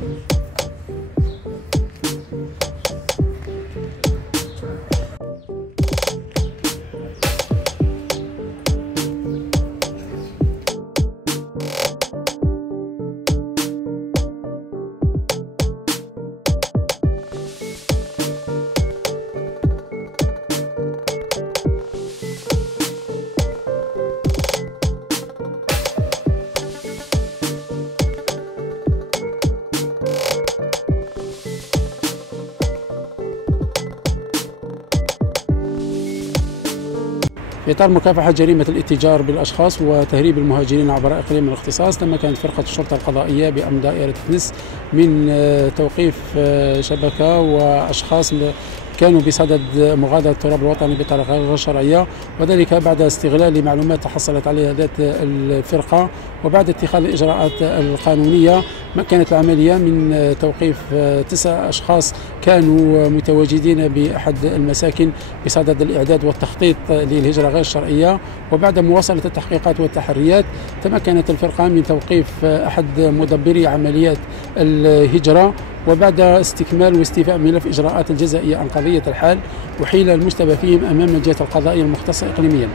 في إطار مكافحة جريمة الاتجار بالأشخاص وتهريب المهاجرين عبر إقليم الاختصاص، تمكنت فرقة الشرطة القضائية بأمن دائرة تنس من توقيف شبكة وأشخاص كانوا بصدد مغادرة التراب الوطني بطريقة غير شرعية، وذلك بعد استغلال معلومات تحصلت عليها ذات الفرقة، وبعد اتخاذ الإجراءات القانونية مكنت العملية من توقيف 9 أشخاص كانوا متواجدين بأحد المساكن بصدد الإعداد والتخطيط للهجرة غير الشرعية. وبعد مواصلة التحقيقات والتحريات تمكنت الفرقة من توقيف أحد مدبري عمليات الهجرة، وبعد استكمال واستيفاء ملف إجراءات الجزائية عن قضية الحال، وحيل المشتبه فيهم أمام الجهات القضائية المختصة إقليميا.